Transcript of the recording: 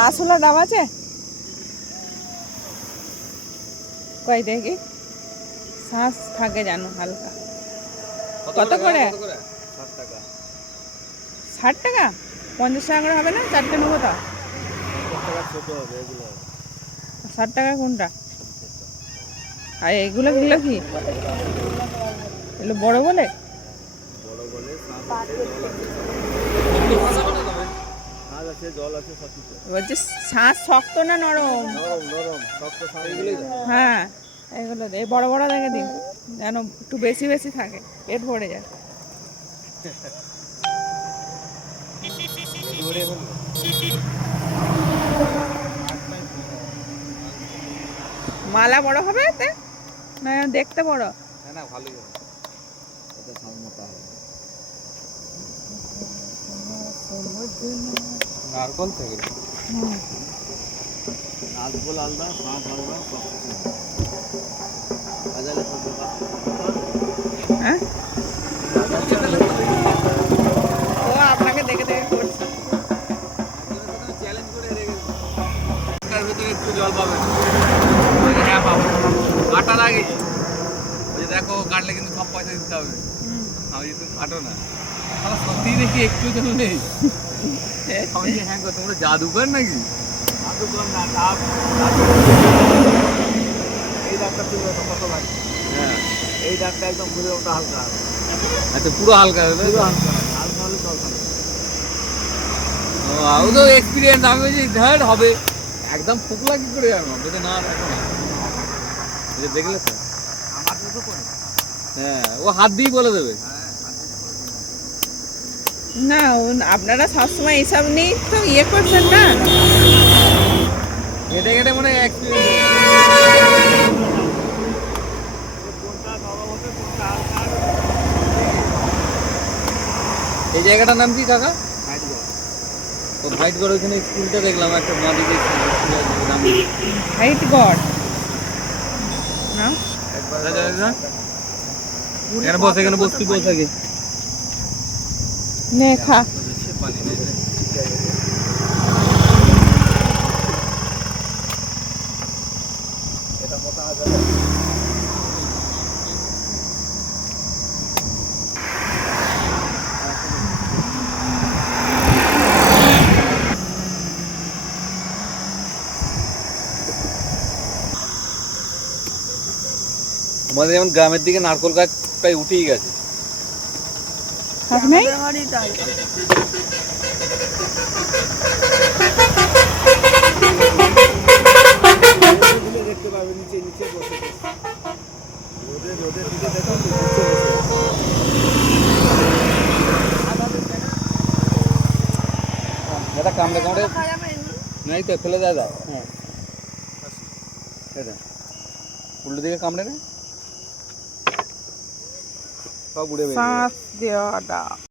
শাঁসওয়ালা ডাব আছে? কই দেখি। শাঁস থাকে জানো হালকা। কত করে? 60 টাকা? 50 টাকা করে হবে না? 4টে নেবো তো। 60 টাকা কোনটা? আর এগুলো কি? এগুলো বড় বলে? বলছি শাঁস শক্ত না নরম? হ্যাঁ এগুলো এই বড় বড় দেখে দিন, যেন একটু বেশি বেশি থাকে, পেট ভরে যায়। মালা বড় হবে এতে না দেখতে বড়? না ভালোই হবে, এটা শাঁস মোটা হবে। নারকল থেকে নারকল আলাদা, শাঁস আলাদা, সব কিছু বাজারে সব ব্যাপার। হ্যাঁ ও আপনাকে দেখে দেখে করছে। চ্যালেঞ্জ করে রেখেছি, এর ভিতরে একটু জল পাবে, হ্যাঁ পাবো, কাটার আগে ওই দেখো কাটলে কিন্তু সব পয়সা দিতে হবে। আমি যদি কাটো না সত্যি দেখি একটু জল নেই। আমি হ্যাঁ গো তোমরা জাদুকর নাকি? জাদুকর না, ডাব। এই ডাবটা তুলে কত ভাই? হ্যাঁ এই ডাবটা একদম পুরো ওটা হালকা। আচ্ছা পুরো হালকা হবে, পুরো হালকা হালকা হলে জল খাবে। ও তো এক্সপিরিয়েন্স, আমি বলছি ধর হবে একদম ফুকলা কি করে জানো? বলতে না দেখো না, দেখলে তো আমার তো করে। হ্যাঁ ও হাত দিয়ে বলে দেবে। না আপনারা সবসময় এইসব নিয়ে তো ইয়ে করছেন না, ঘেটে ঘেটে মনে এক্সপিরিয়েন্স। এই জায়গাটার নাম কি কাকা? তো ভাইটগড়, ওইখানে স্কুলটা দেখলাম একটা মাদিকে নাম হাইটগড় না? এখানে বস, এখানে বস, তুই বস আগে। নে খা। এটা মোটা হবে। আমাদের যেমন গ্রামের দিকে নারকল গাছ প্রায় উঠেই গেছে। দেখতে পাবে নিচে নিচে বসে রোদে রোদের দিকে দেখো নিচে বসে। দাদা কামড়ে কামড়ে নাই তো ফেলে দাদা। হ্যাঁ উল্টো দিকে কামড়ে না সব উড়ে বেরিয়ে শ্বাস দেওয়াটা